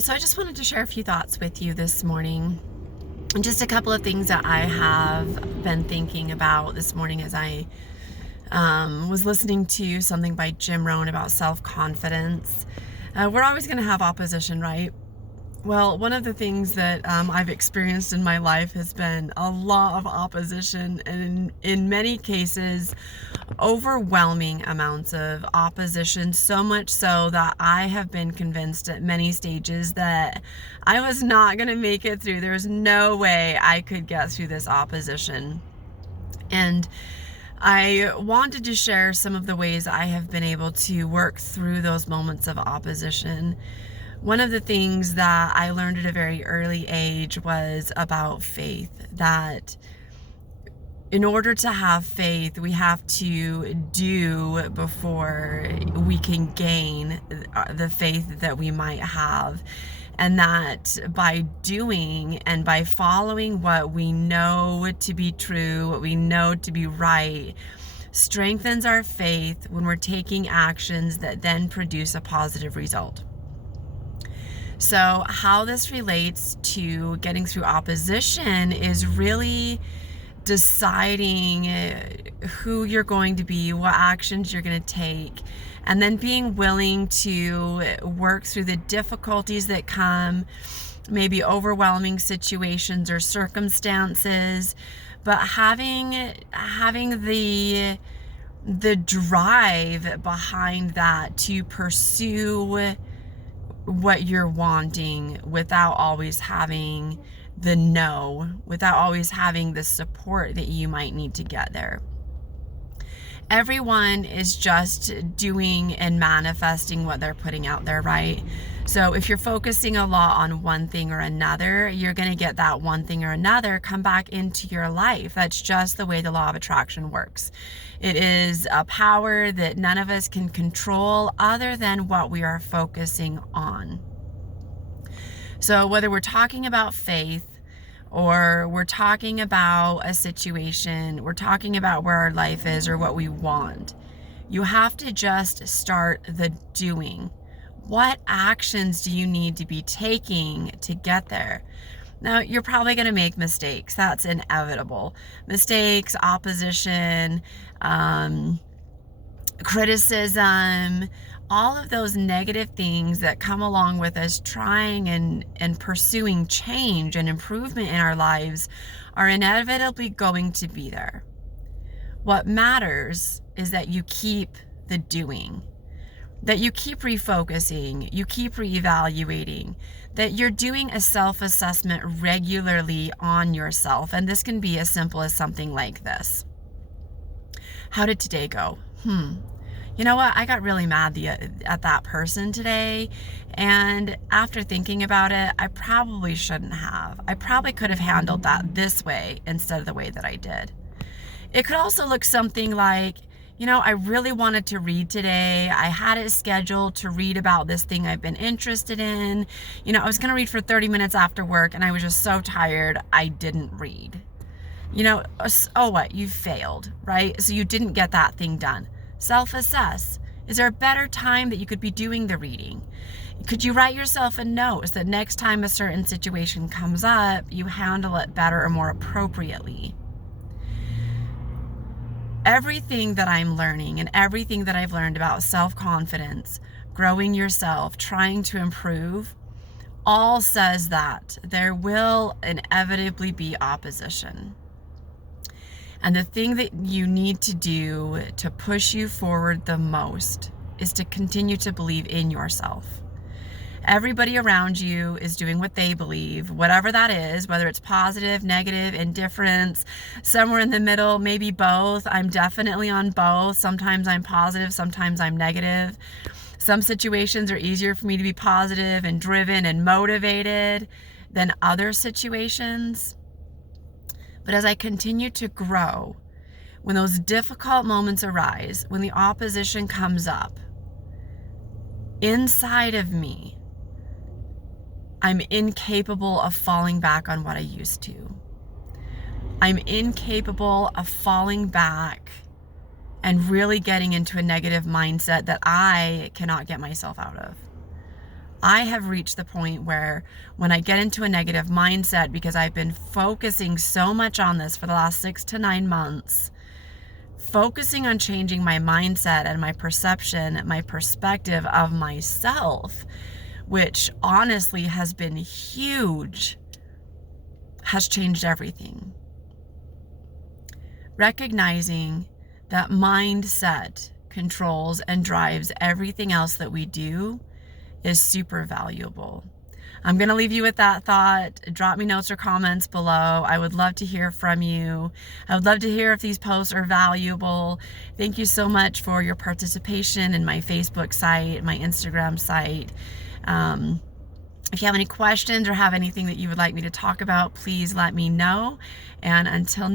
So I just wanted to share a few thoughts with you this morning. And just a couple of things that I have been thinking about this morning as I was listening to something by Jim Rohn about self-confidence. We're always going to have opposition, right? Well, one of the things that I've experienced in my life has been a lot of opposition, and in many cases, overwhelming amounts of opposition, so much so that I have been convinced at many stages that I was not going to make it through. There's no way I could get through this opposition. And I wanted to share some of the ways I have been able to work through those moments of opposition. One of the things that I learned at a very early age was about faith, that in order to have faith, we have to do before we can gain the faith that we might have. And that by doing and by following what we know to be true, what we know to be right, strengthens our faith when we're taking actions that then produce a positive result. So how this relates to getting through opposition is really deciding who you're going to be, what actions you're going to take, and then being willing to work through the difficulties that come, maybe overwhelming situations or circumstances, but having the drive behind that to pursue what you're wanting without always having the no, without always having the support that you might need to get there. Everyone is just doing and manifesting what they're putting out there, right? So if you're focusing a lot on one thing or another, you're going to get that one thing or another come back into your life. That's just the way the law of attraction works. It is a power that none of us can control other than what we are focusing on. So whether we're talking about faith, or we're talking about a situation, we're talking about where our life is or what we want, you have to just start the doing. What actions do you need to be taking to get there? Now, you're probably going to make mistakes. That's inevitable. Mistakes, opposition, criticism, all of those negative things that come along with us trying and pursuing change and improvement in our lives are inevitably going to be there. What matters is that you keep the doing, that you keep refocusing, you keep reevaluating, that you're doing a self-assessment regularly on yourself. And this can be as simple as something like this. How did today go? You know what? I got really mad at that person today. And after thinking about it, I probably shouldn't have. I probably could have handled that this way instead of the way that I did. It could also look something like, I really wanted to read today. I had it scheduled to read about this thing I've been interested in. I was going to read for 30 minutes after work, and I was just so tired, I didn't read. Oh, what? You failed, right? So you didn't get that thing done. Self-assess. Is there a better time that you could be doing the reading? Could you write yourself a note so that next time a certain situation comes up, you handle it better or more appropriately? Everything that I'm learning and everything that I've learned about self-confidence, growing yourself, trying to improve, all says that there will inevitably be opposition. And the thing that you need to do to push you forward the most is to continue to believe in yourself. Everybody around you is doing what they believe, whatever that is, whether it's positive, negative, indifference, somewhere in the middle, maybe both. I'm definitely on both. Sometimes I'm positive, sometimes I'm negative. Some situations are easier for me to be positive and driven and motivated than other situations. But as I continue to grow, when those difficult moments arise, when the opposition comes up, inside of me, I'm incapable of falling back on what I used to. I'm incapable of falling back and really getting into a negative mindset that I cannot get myself out of. I have reached the point where when I get into a negative mindset, because I've been focusing so much on this for the last 6 to 9 months, focusing on changing my mindset and my perception, my perspective of myself, which honestly has been huge, has changed everything. Recognizing that mindset controls and drives everything else that we do is super valuable. I'm going to leave you with that thought. Drop me notes or comments below. I would love to hear from you. I would love to hear if these posts are valuable. Thank you so much for your participation in my Facebook site, my Instagram site. If you have any questions or have anything that you would like me to talk about, please let me know. And until next